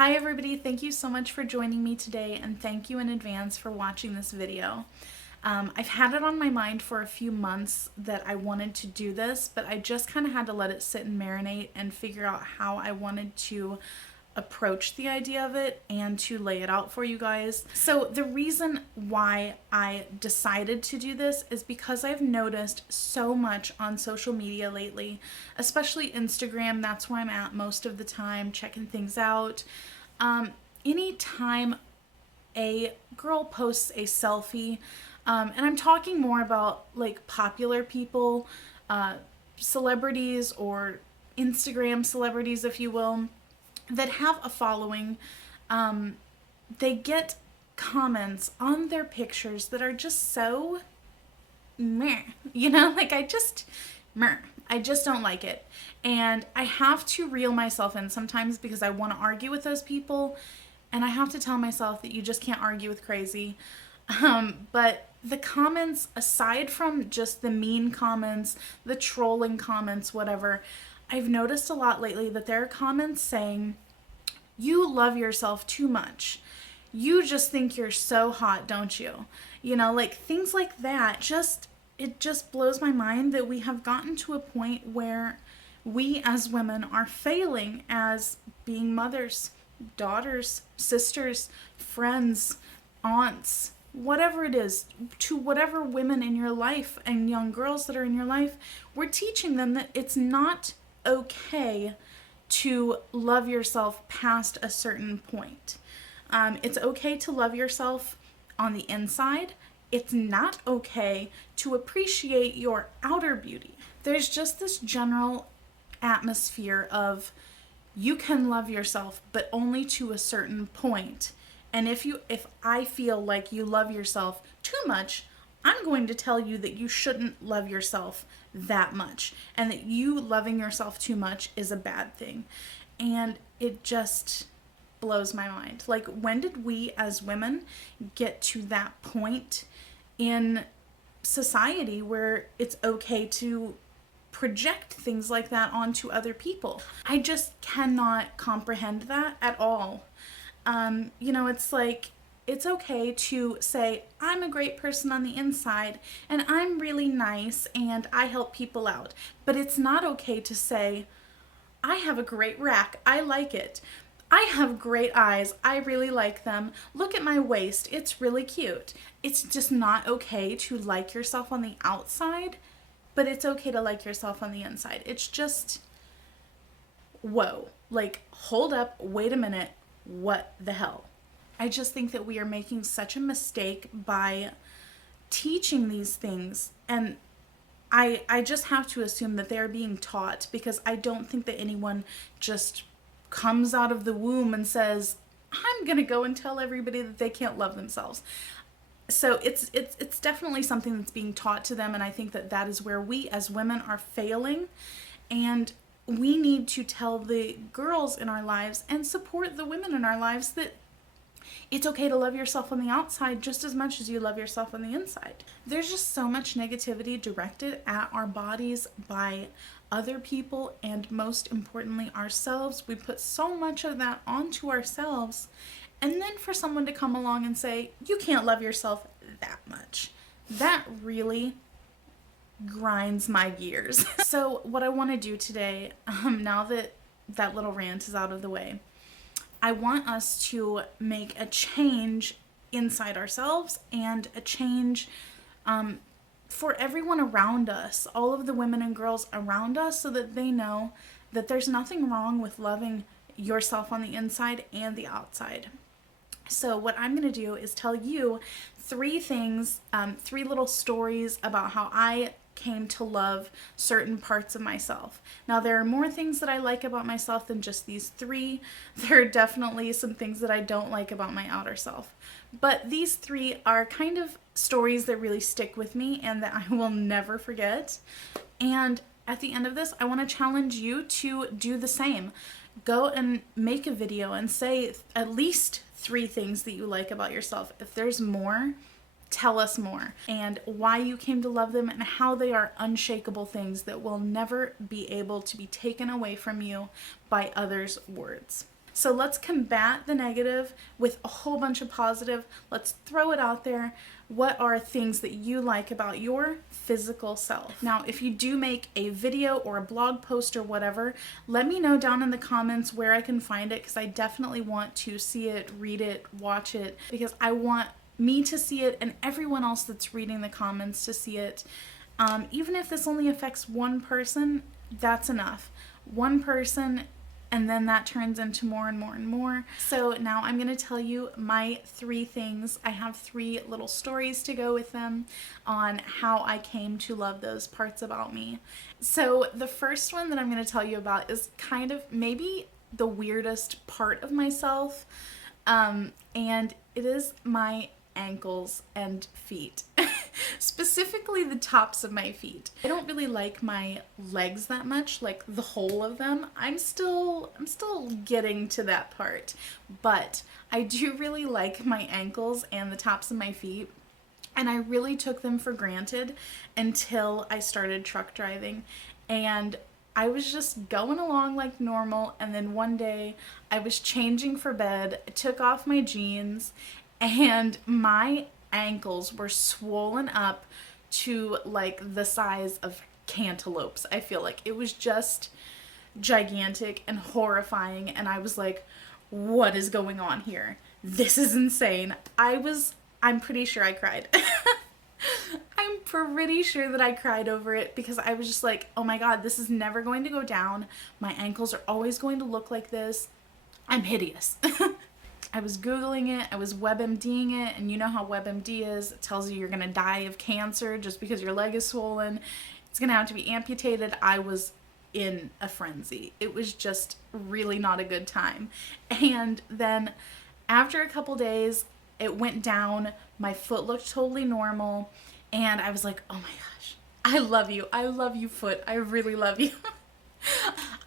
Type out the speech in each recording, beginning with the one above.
Hi everybody, thank you so much for joining me today, and thank you in advance for watching this video. I've had it on my mind for a few months that I wanted to do this, but I just kind of had to let it sit and marinate and figure out how I wanted to approach the idea of it and to lay it out for you guys. So the reason why I decided to do this is because I've noticed so much on social media lately, especially Instagram. That's where I'm at most of the time, checking things out. Anytime a girl posts a selfie, and I'm talking more about like popular people, celebrities or Instagram celebrities, if you will, that have a following, they get comments on their pictures that are just so meh, like I just don't like it. And I have to reel myself in sometimes because I want to argue with those people, and I have to tell myself that you just can't argue with crazy. But the comments, aside from just the mean comments, the trolling comments, whatever, I've noticed a lot lately that there are comments saying, "You love yourself too much. You just think you're so hot, don't you?" Like things like that. It just blows my mind that we have gotten to a point where we as women are failing as being mothers, daughters, sisters, friends, aunts, whatever it is, to whatever women in your life and young girls that are in your life. We're teaching them that it's not okay to love yourself past a certain point. It's okay to love yourself on the inside. It's not okay to appreciate your outer beauty. There's just this general atmosphere of you can love yourself, but only to a certain point. And if I feel like you love yourself too much, I'm going to tell you that you shouldn't love yourself that much, and that you loving yourself too much is a bad thing. And it just blows my mind. Like, when did we as women get to that point in society where it's okay to project things like that onto other people? I just cannot comprehend that at all. It's like, it's okay to say, I'm a great person on the inside and I'm really nice and I help people out. But it's not okay to say, I have a great rack, I like it. I have great eyes, I really like them. Look at my waist, it's really cute. It's just not okay to like yourself on the outside, but it's okay to like yourself on the inside. It's just, whoa. Like, hold up, wait a minute, what the hell? I just think that we are making such a mistake by teaching these things, and I just have to assume that they are being taught, because I don't think that anyone just comes out of the womb and says, I'm gonna go and tell everybody that they can't love themselves. So it's definitely something that's being taught to them, and I think that is where we as women are failing, and we need to tell the girls in our lives and support the women in our lives that it's okay to love yourself on the outside just as much as you love yourself on the inside. There's just so much negativity directed at our bodies by other people, and most importantly ourselves. We put so much of that onto ourselves, and then for someone to come along and say, you can't love yourself that much, that really grinds my gears. So what I want to do today, now that that little rant is out of the way, I want us to make a change inside ourselves, and a change for everyone around us, all of the women and girls around us, so that they know that there's nothing wrong with loving yourself on the inside and the outside. So what I'm going to do is tell you 3 things, 3 little stories about how I came to love certain parts of myself. Now, there are more things that I like about myself than just these 3. There are definitely some things that I don't like about my outer self. But these 3 are kind of stories that really stick with me and that I will never forget. And at the end of this, I want to challenge you to do the same. Go and make a video and say at least 3 things that you like about yourself. If there's more, tell us more, and why you came to love them, and how they are unshakable things that will never be able to be taken away from you by others' words. So let's combat the negative with a whole bunch of positive. Let's throw it out there. What are things that you like about your physical self? Now, if you do make a video or a blog post or whatever, let me know down in the comments where I can find it, because I definitely want to see it, read it, watch it, because I want me to see it and everyone else that's reading the comments to see it. Even if this only affects one person, that's enough. One person, and then that turns into more and more and more. So now I'm going to tell you my 3 things. I have 3 little stories to go with them on how I came to love those parts about me. So the first one that I'm going to tell you about is kind of maybe the weirdest part of myself, and it is my ankles and feet. Specifically the tops of my feet. I don't really like my legs that much, like the whole of them. I'm still getting to that part, but I do really like my ankles and the tops of my feet. And I really took them for granted until I started truck driving, and I was just going along like normal, and then one day I was changing for bed, took off my jeans, and my ankles were swollen up to like the size of cantaloupes. I feel like it was just gigantic and horrifying, and I was like, what is going on here? This is insane. I'm pretty sure I cried. I'm pretty sure that I cried over it, because I was just like, oh my god, this is never going to go down. My ankles are always going to look like this. I'm hideous. I was Googling it, I was WebMDing it, and you know how WebMD is. It tells you you're going to die of cancer just because your leg is swollen. It's going to have to be amputated. I was in a frenzy. It was just really not a good time. And then after a couple days, it went down. My foot looked totally normal, and I was like, oh my gosh, I love you. I love you, foot. I really love you.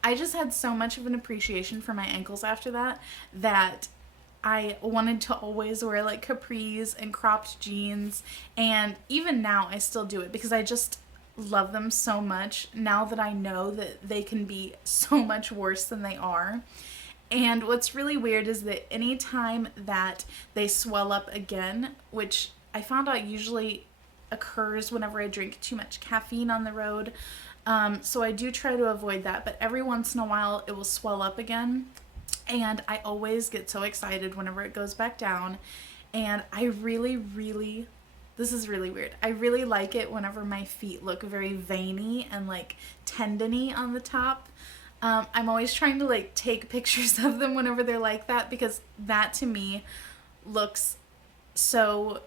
I just had so much of an appreciation for my ankles after that I wanted to always wear like capris and cropped jeans, and even now I still do it because I just love them so much now that I know that they can be so much worse than they are. And what's really weird is that anytime that they swell up again, which I found out usually occurs whenever I drink too much caffeine on the road, so I do try to avoid that, but every once in a while it will swell up again. And I always get so excited whenever it goes back down. And I really, this is really weird, I really like it whenever my feet look very veiny and like tendony on the top. I'm always trying to like take pictures of them whenever they're like that, because that to me looks so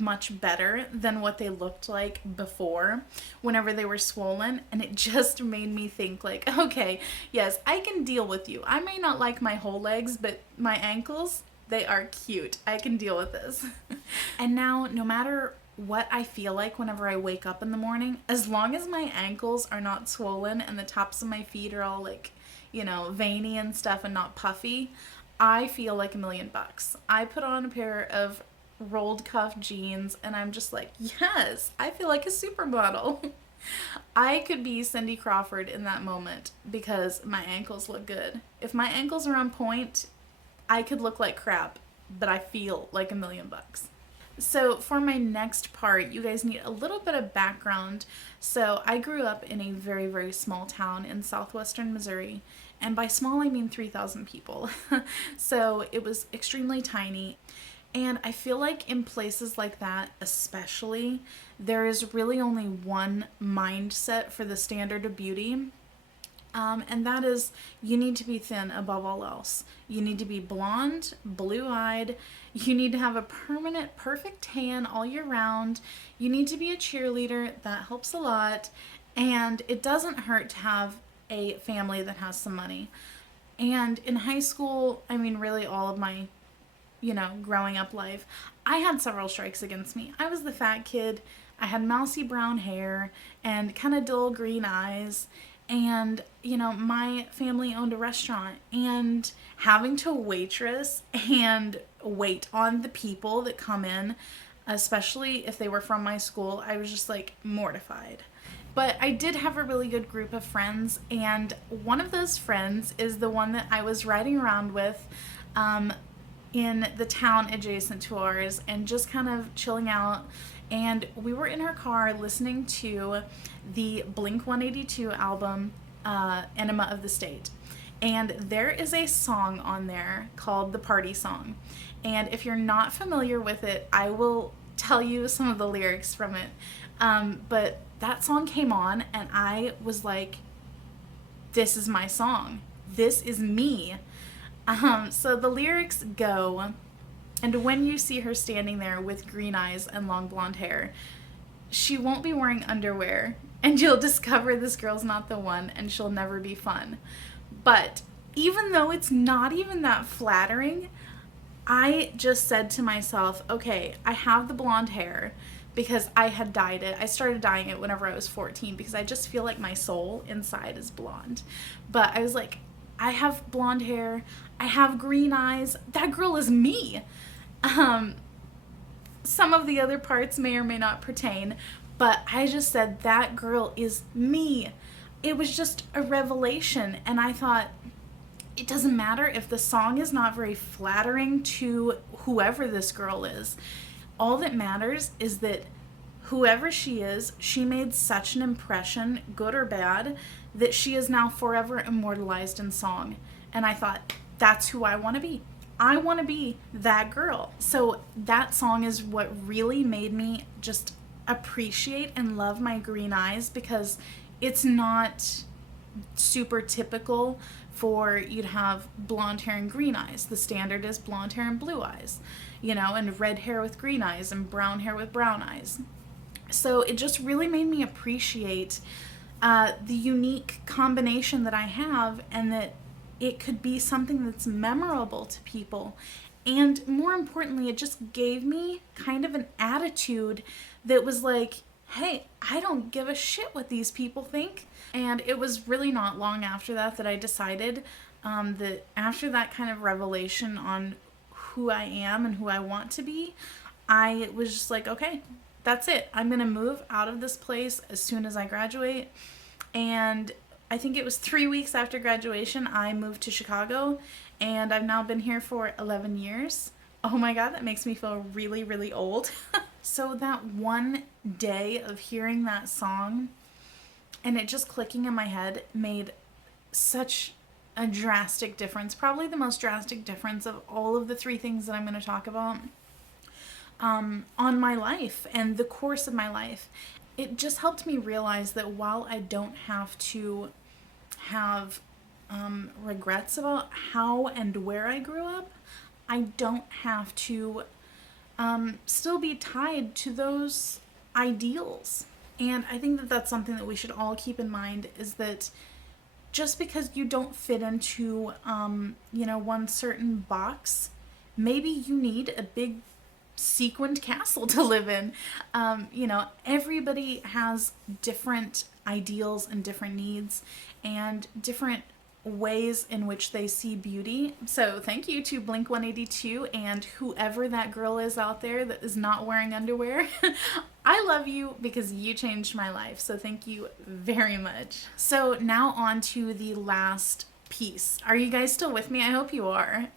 much better than what they looked like before whenever they were swollen. And it just made me think like, okay, yes, I can deal with you. I may not like my whole legs, but my ankles, they are cute. I can deal with this. And now, no matter what I feel like whenever I wake up in the morning, as long as my ankles are not swollen and the tops of my feet are all like, you know, veiny and stuff and not puffy, I feel like $1,000,000. I put on a pair of rolled cuff jeans and I'm just like, yes, I feel like a supermodel. I could be Cindy Crawford in that moment because my ankles look good. If my ankles are on point, I could look like crap, but I feel like $1,000,000. So for my next part, you guys need a little bit of background. So I grew up in a very, very small town in southwestern Missouri. And by small, I mean 3,000 people. So it was extremely tiny. And I feel like in places like that, especially, there is really only one mindset for the standard of beauty. And that is, you need to be thin above all else. You need to be blonde, blue-eyed. You need to have a permanent, perfect tan all year round. You need to be a cheerleader. That helps a lot. And it doesn't hurt to have a family that has some money. And in high school, I mean, really all of my, growing up life, I had several strikes against me. I was the fat kid. I had mousy brown hair and kind of dull green eyes. And, my family owned a restaurant, and having to waitress and wait on the people that come in, especially if they were from my school, I was just like mortified. But I did have a really good group of friends, and one of those friends is the one that I was riding around with in the town adjacent to ours and just kind of chilling out. And we were in her car listening to the Blink 182 album, Enema of the State. And there is a song on there called The Party Song. And if you're not familiar with it, I will tell you some of the lyrics from it. But that song came on, and I was like, this is my song. This is me. So the lyrics go, and when you see her standing there with green eyes and long blonde hair, she won't be wearing underwear, and you'll discover this girl's not the one, and she'll never be fun. But even though it's not even that flattering, I just said to myself, okay, I have the blonde hair because I had dyed it. I started dyeing it whenever I was 14 because I just feel like my soul inside is blonde. But I was like, I have blonde hair, I have green eyes, that girl is me. Some of the other parts may or may not pertain, but I just said, that girl is me. It was just a revelation, and I thought, it doesn't matter if the song is not very flattering to whoever this girl is. All that matters is that whoever she is, she made such an impression, good or bad, that she is now forever immortalized in song. And I thought, that's who I want to be. I want to be that girl. So that song is what really made me just appreciate and love my green eyes, because it's not super typical for you to have blonde hair and green eyes. The standard is blonde hair and blue eyes, and red hair with green eyes and brown hair with brown eyes. So it just really made me appreciate the unique combination that I have, and that it could be something that's memorable to people. And more importantly, it just gave me kind of an attitude that was like, hey, I don't give a shit what these people think. And it was really not long after that I decided that after that kind of revelation on who I am and who I want to be, I was just like, okay, that's it. I'm going to move out of this place as soon as I graduate. And I think it was 3 weeks after graduation, I moved to Chicago, and I've now been here for 11 years. Oh my God, that makes me feel really, really old. So that one day of hearing that song and it just clicking in my head made such a drastic difference, probably the most drastic difference of all of the 3 things that I'm going to talk about on my life and the course of my life. It just helped me realize that while I don't have to have regrets about how and where I grew up, I don't have to still be tied to those ideals. And I think that that's something that we should all keep in mind, is that just because you don't fit into, one certain box, maybe you need a big sequined castle to live in. Everybody has different ideals and different needs and different ways in which they see beauty. So thank you to Blink 182 and whoever that girl is out there that is not wearing underwear. I love you because you changed my life. So thank you very much. So now on to the last piece. Are you guys still with me? I hope you are.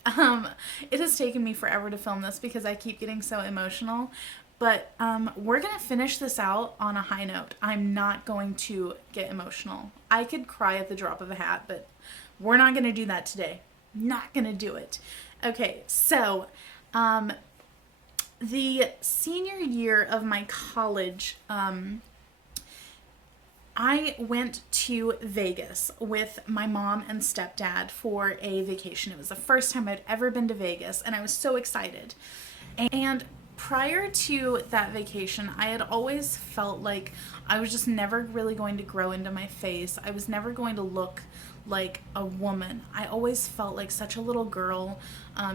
It has taken me forever to film this because I keep getting so emotional. But we're going to finish this out on a high note. I'm not going to get emotional. I could cry at the drop of a hat, but we're not going to do that today. Not going to do it. Okay, so the senior year of my college, I went to Vegas with my mom and stepdad for a vacation. It was the first time I'd ever been to Vegas, and I was so excited. And prior to that vacation, I had always felt like I was just never really going to grow into my face. I was never going to look like a woman. I always felt like such a little girl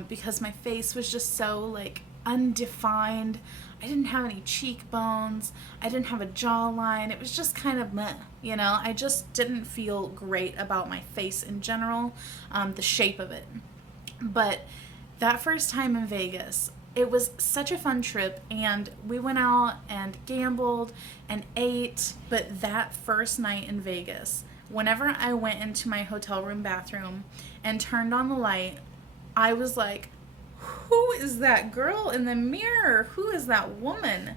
because my face was just so undefined. I didn't have any cheekbones. I didn't have a jawline. It was just kind of meh, I just didn't feel great about my face in general, the shape of it. But that first time in Vegas, it was such a fun trip, and we went out and gambled and ate. But that first night in Vegas, whenever I went into my hotel room bathroom and turned on the light, I was like, who is that girl in the mirror? Who is that woman?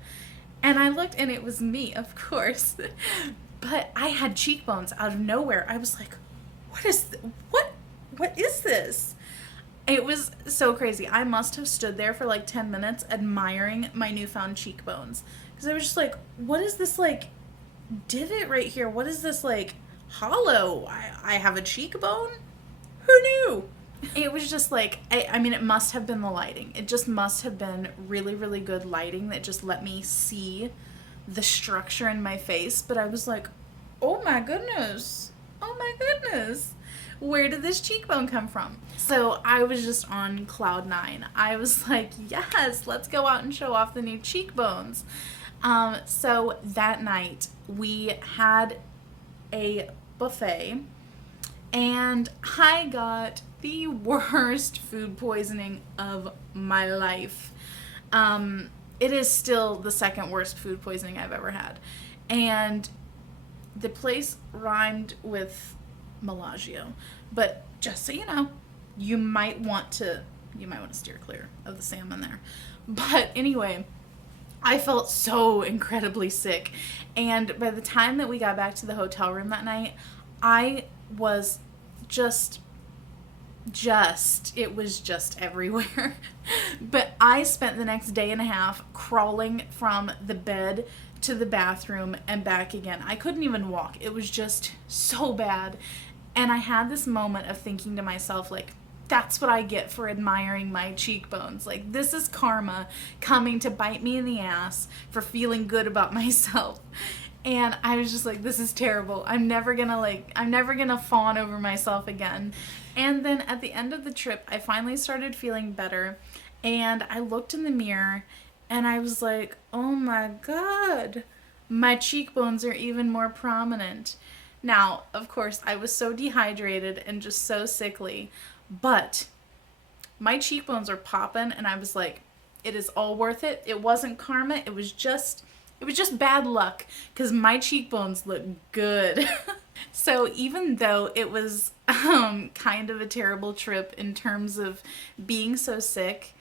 And I looked, and it was me, of course. But I had cheekbones out of nowhere. I was like, what is this? It was so crazy. I must have stood there for like 10 minutes admiring my newfound cheekbones. Because I was just like, what is this like divot right here? What is this like hollow? I have a cheekbone? Who knew? It was just like, I mean, it must have been the lighting. It just must have been really, really good lighting that just let me see the structure in my face. But I was like, oh my goodness. Oh my goodness. Where did this cheekbone come from? So I was just on cloud nine. I was like, yes, let's go out and show off the new cheekbones. So that night we had a buffet, and I got the worst food poisoning of my life. It is still the second worst food poisoning I've ever had. And the place rhymed with Bellagio. But just so you know, you might want to steer clear of the salmon there. But anyway, I felt so incredibly sick. And by the time that we got back to the hotel room that night, I was it was just everywhere. But I spent the next day and a half crawling from the bed to the bathroom and back again. I couldn't even walk. It was just so bad. And I had this moment of thinking to myself, like, that's what I get for admiring my cheekbones. Like, this is karma coming to bite me in the ass for feeling good about myself. And I was just like, this is terrible. I'm never gonna fawn over myself again. And then at the end of the trip, I finally started feeling better. And I looked in the mirror and I was like, oh my God, my cheekbones are even more prominent. Now, of course, I was so dehydrated and just so sickly, but my cheekbones are popping, and I was like, it is all worth it. It wasn't karma. It was just bad luck, because my cheekbones look good. So even though it was kind of a terrible trip in terms of being so sick,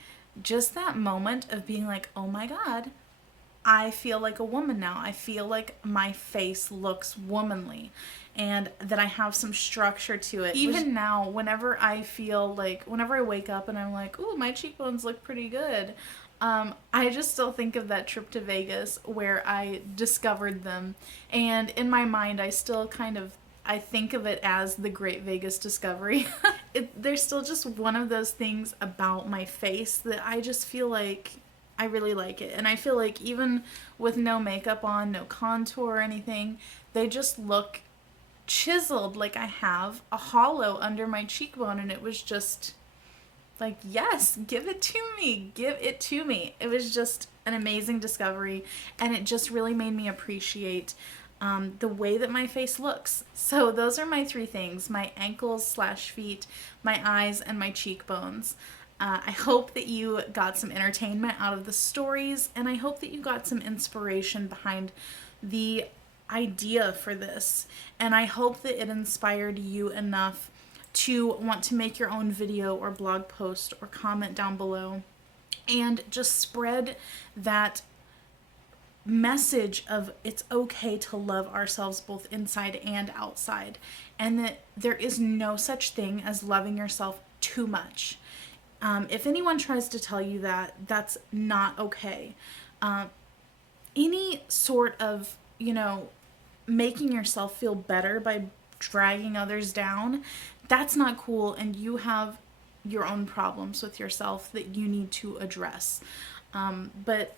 just that moment of being like, oh my God, I feel like a woman now. I feel like my face looks womanly and that I have some structure to it. Even now, whenever I wake up and I'm like, ooh, my cheekbones look pretty good, I just still think of that trip to Vegas where I discovered them. And in my mind, I think of it as the Great Vegas Discovery. There's still just one of those things about my face that I just feel like I really like it. And I feel like even with no makeup on, no contour or anything, they just look chiseled, like I have a hollow under my cheekbone. And it was just like, yes, give it to me. Give it to me. It was just an amazing discovery. And it just really made me appreciate the way that my face looks. So those are my three things: my ankles/feet, my eyes, and my cheekbones. I hope that you got some entertainment out of the stories, and I hope that you got some inspiration behind the idea for this. And I hope that it inspired you enough to want to make your own video or blog post or comment down below and just spread that message of it's okay to love ourselves both inside and outside, and that there is no such thing as loving yourself too much. If anyone tries to tell you that, that's not okay. Any sort of, making yourself feel better by dragging others down, that's not cool, and you have your own problems with yourself that you need to address. But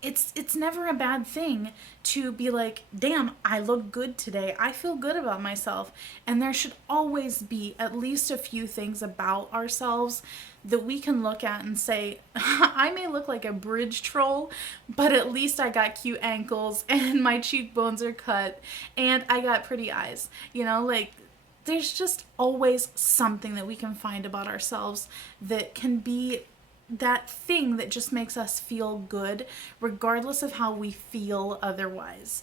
it's never a bad thing to be like, damn, I look good today. I feel good about myself. And there should always be at least a few things about ourselves that we can look at and say, I may look like a bridge troll, but at least I got cute ankles and my cheekbones are cut and I got pretty eyes. There's just always something that we can find about ourselves that can be that thing that just makes us feel good, regardless of how we feel otherwise.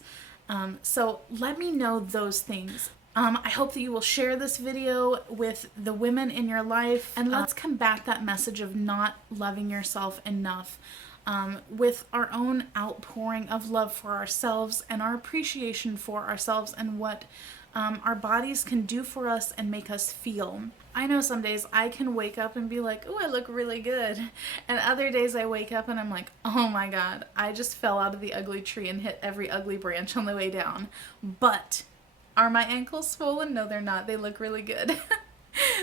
So let me know those things. I hope that you will share this video with the women in your life, and let's combat that message of not loving yourself enough with our own outpouring of love for ourselves and our appreciation for ourselves and what our bodies can do for us and make us feel. I know some days I can wake up and be like, oh, I look really good. And other days I wake up and I'm like, oh my God, I just fell out of the ugly tree and hit every ugly branch on the way down. But are my ankles swollen? No, they're not. They look really good.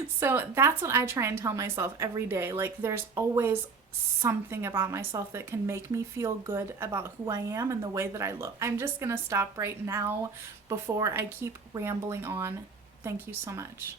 So that's what I try and tell myself every day. Like, there's always something about myself that can make me feel good about who I am and the way that I look. I'm just gonna stop right now before I keep rambling on. Thank you so much.